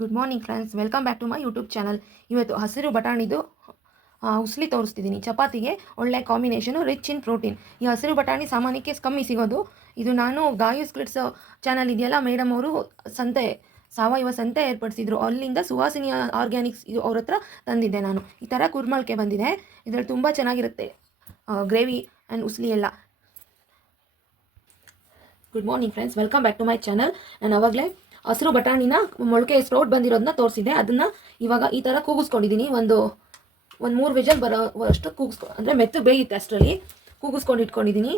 Good morning friends, welcome back to my YouTube channel. ಇವತ್ತು ಹಸಿರು ಬಟಾಣಿದು ಉಸ್ಲಿ ತೋರಿಸ್ತಿದ್ದೀನಿ. ಚಪಾತಿಗೆ ಒಳ್ಳೆ ಕಾಂಬಿನೇಷನು, ರಿಚ್ ಇನ್ ಪ್ರೋಟೀನ್. ಈ ಹಸಿರು ಬಟಾಣಿ ಸಾಮಾನ್ಯಕ್ಕೆ ಕಮ್ಮಿ ಸಿಗೋದು. ಇದು ನಾನು ಗಾಯು ಸ್ಕ್ಲಿಟ್ಸ್ ಚಾನಲ್ ಇದೆಯಲ್ಲ, ಮೇಡಮ್ ಅವರು ಸಾವಯವ ಸಂತೆ ಏರ್ಪಡಿಸಿದ್ರು. ಅಲ್ಲಿಂದ ಸುವಾಸಿನಿ ಆರ್ಗ್ಯಾನಿಕ್ಸ್ ಅವ್ರ ಹತ್ರ ತಂದಿದ್ದೆ ನಾನು. ಈ ಥರ ಕುರ್ಮಳ್ಕೆ ಬಂದಿದೆ. ಇದರಲ್ಲಿ ತುಂಬ ಚೆನ್ನಾಗಿರುತ್ತೆ ಗ್ರೇವಿ ಆ್ಯಂಡ್ ಉಸ್ಲಿ ಎಲ್ಲ. Good morning friends, welcome back to my channel. ನಾನು ಆವಾಗಲೇ ಹಸಿರು ಬಟಾಣಿನ ಮೊಳಕೆ ಸ್ಪ್ರೌಟ್ ಬಂದಿರೋದನ್ನ ತೋರಿಸಿದೆ. ಅದನ್ನು ಇವಾಗ ಈ ಥರ ಕೂಗಿಸ್ಕೊಂಡಿದ್ದೀನಿ. ಒಂದು 3 ವಿಜಲ್ ಬರೋವಷ್ಟು ಅಂದರೆ ಮೆತ್ತು ಬೇಯುತ್ತೆ ಅಷ್ಟರಲ್ಲಿ ಕೂಗಿಸ್ಕೊಂಡು ಇಟ್ಕೊಂಡಿದ್ದೀನಿ.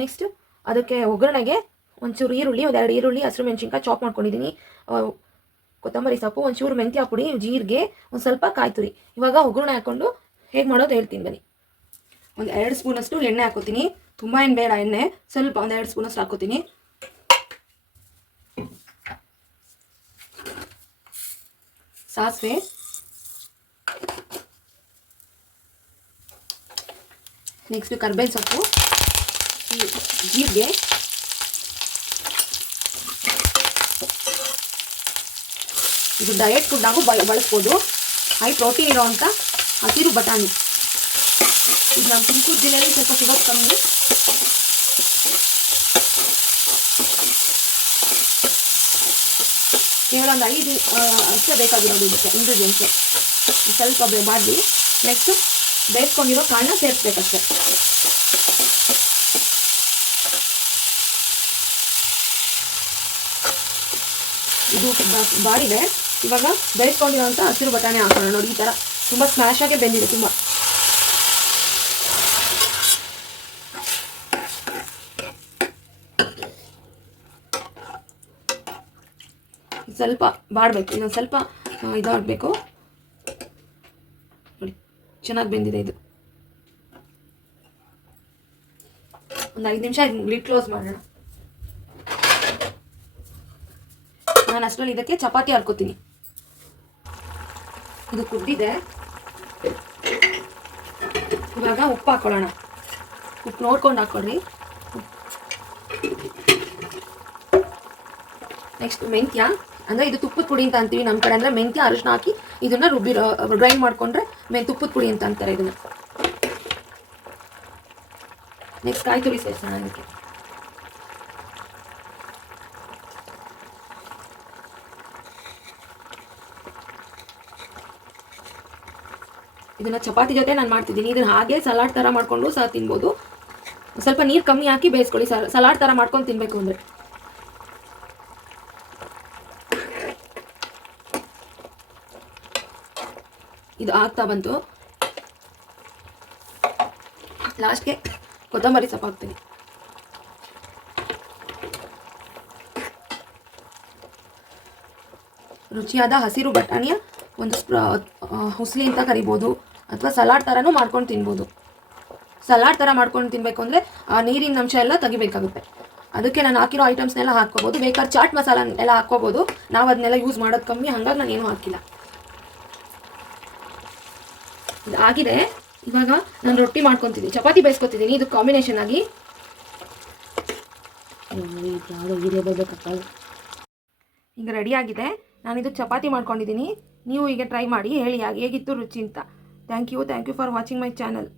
ನೆಕ್ಸ್ಟ್ ಅದಕ್ಕೆ ಒಗ್ಗರಣೆಗೆ ಒಂಚೂರು ಈರುಳ್ಳಿ, 2 ಈರುಳ್ಳಿ, ಹಸಿರು ಮೆಣಸಿನ್ಕಾಯಿ ಚಾಪ್ ಮಾಡ್ಕೊಂಡಿದ್ದೀನಿ, ಕೊತ್ತಂಬರಿ ಸೊಪ್ಪು, ಒಂಚೂರು ಮೆಂತ್ಯ ಪುಡಿ, ಜೀರಿಗೆ, ಒಂದು ಸ್ವಲ್ಪ ಕಾಯಿ ತುರಿ. ಇವಾಗ ಒಗ್ಗರಣೆ ಹಾಕ್ಕೊಂಡು ಹೇಗೆ ಮಾಡೋದು ಹೇಳ್ತೀನಿ ಬನ್ನಿ. ಒಂದು 2 ಸ್ಪೂನಷ್ಟು ಎಣ್ಣೆ ಹಾಕೋತೀನಿ. ತುಂಬ ಏನು ಬೇಡ ಎಣ್ಣೆ, ಸ್ವಲ್ಪ ಒಂದು 2 ಸ್ಪೂನಷ್ಟು ಹಾಕೋತೀನಿ. ಸಾಸಿವೆ, ನೆಕ್ಸ್ಟ್ ಕರ್ಬೇವಿನ ಸೊಪ್ಪು, ಜೀರಿಗೆ, ಇದು ಡಯಟ್ ಫುಡ್ಡಾಗೂ ಬಳಸ್ಬೋದು. ಹೈ ಪ್ರೋಟೀನ್ ಇರೋವಂಥ ಹಸಿರು ಬಟಾಣಿ. ಇದು ನಮ್ಮ ತುಮಕೂರು ಜಿಲ್ಲೆಯಲ್ಲಿ ಸ್ವಲ್ಪ ಸಿಗೋದು ಕಮ್ಮಿ. ಕೇವಲ ಒಂದು 5 ಅಷ್ಟೇ ಬೇಕಾಗಿರೋದು ಇದಕ್ಕೆ ಇಂಗ್ರೀಡಿಯೆಂಟ್ಸು. ಸ್ವಲ್ಪ ಬಾಡಿ. ನೆಕ್ಸ್ಟು ಬೇಯಿಸ್ಕೊಂಡಿರೋ ಕಾಳನ್ನ ಸೇರಿಸ್ಬೇಕಷ್ಟೆ. ಇದು ಬಾಡಿದೆ. ಇವಾಗ ಬೇಯಿಸ್ಕೊಂಡಿರೋಂಥ ಹಸಿರು ಬಟಾಣಿ ಹಾಕೋಣ. ನೋಡಿ, ಈ ಥರ ತುಂಬ ಸ್ಮ್ಯಾಶ್ ಆಗಿ ಬೆಂದಿದೆ. ತುಂಬ ಸ್ವಲ್ಪ ಬಾಡಬೇಕು. ಇನ್ನೊಂದು ಸ್ವಲ್ಪ ಇದಾಗಬೇಕು. ನೋಡಿ, ಚೆನ್ನಾಗಿ ಬೆಂದಿದೆ. ಇದು ಒಂದು 5 ನಿಮಿಷ ಲಿಡ್ ಕ್ಲೋಸ್ ಮಾಡೋಣ. ನಾನು ಅಷ್ಟರಲ್ಲಿ ಇದಕ್ಕೆ ಚಪಾತಿ ಹಾಕ್ಕೋತೀನಿ. ಇದು ಕುದ್ದಿದೆ. ಇವಾಗ ಉಪ್ಪು ಹಾಕೊಳ್ಳೋಣ. ಉಪ್ಪು ನೋಡ್ಕೊಂಡು ಹಾಕ್ಕೊಳ್ರಿ. ನೆಕ್ಸ್ಟ್ ಮೆಂತ್ಯ, ಅಂದರೆ ಇದು ತುಪ್ಪದ ಪುಡಿ ಅಂತ ಅಂತೀವಿ ನಮ್ಮ ಕಡೆ. ಅಂದರೆ ಮೆಂತ್ಯ, ಅರಿಶಿನ ಹಾಕಿ ಇದನ್ನು ಗ್ರೈಂಡ್ ಮಾಡಿಕೊಂಡ್ರೆ ತುಪ್ಪದ ಪುಡಿ ಅಂತ ಅಂತಾರೆ ಇದನ್ನು. ನೆಕ್ಸ್ಟ್ ಕಾಯಿ ತುರಿ ಸೇರಿಸೋಣ ಇದಕ್ಕೆ. ಇದನ್ನು ಚಪಾತಿ ಜೊತೆ ನಾನು ಮಾಡ್ತಿದ್ದೀನಿ. ಇದನ್ನು ಹಾಗೆ ಸಲಾಡ್ ಥರ ಮಾಡಿಕೊಂಡು ಸಹ ತಿನ್ಬೋದು. ಸ್ವಲ್ಪ ನೀರು ಕಮ್ಮಿ ಹಾಕಿ ಬೇಯಿಸ್ಕೊಳ್ಳಿ, ಸಲಾಡ್ ಥರ ಮಾಡ್ಕೊಂಡು ತಿನ್ನಬೇಕು ಅಂದರೆ. ಇದು ಆಗ್ತಾ ಬಂತು. ಲಾಸ್ಟ್ಗೆ ಕೊತ್ತಂಬರಿ ಸೊಪ್ಪು ಹಾಕ್ತೀನಿ. ರುಚಿಯಾದ ಹಸಿರು ಬಟಾಣಿಯ ಒಂದು ಹುಸ್ಲಿ ಅಂತ ಕರಿಬೋದು, ಅಥವಾ ಸಲಾಡ್ ಥರನೂ ಮಾಡ್ಕೊಂಡು ತಿನ್ಬೋದು. ಸಲಾಡ್ ಥರ ಮಾಡ್ಕೊಂಡು ತಿನ್ನಬೇಕು ಅಂದರೆ ಆ ನೀರಿನ ಅಂಶ ಎಲ್ಲ ತೆಗಿಬೇಕಾಗುತ್ತೆ. ಅದಕ್ಕೆ ನಾನು ಹಾಕಿರೋ ಐಟಮ್ಸ್ನೆಲ್ಲ ಹಾಕ್ಕೋಬೋದು. ಬೇಕಾದ್ರೆ ಚಾಟ್ ಮಸಾಲ ಎಲ್ಲ ಹಾಕ್ಕೋಬೋದು. ನಾವು ಅದನ್ನೆಲ್ಲ ಯೂಸ್ ಮಾಡೋದು ಕಮ್ಮಿ, ಹಾಗಾಗಿ ನಾನು ಏನೂ ಹಾಕಿಲ್ಲ. ಇದಾಗಿದೆ. ಇವಾಗ ನಾನು ರೊಟ್ಟಿ ಮಾಡ್ಕೊತಿದ್ದೀನಿ, ಚಪಾತಿ ಬೇಯಿಸ್ಕೊತಿದ್ದೀನಿ. ಇದು ಕಾಂಬಿನೇಷನ್ ಆಗಿ ಈಗ ರೆಡಿಯಾಗಿದೆ. ನಾನಿದು ಚಪಾತಿ ಮಾಡ್ಕೊಂಡಿದ್ದೀನಿ. ನೀವು ಈಗ ಟ್ರೈ ಮಾಡಿ ಹೇಳಿ ಹೇಗಿತ್ತು ರುಚಿ ಅಂತ. Thank you for watching my channel.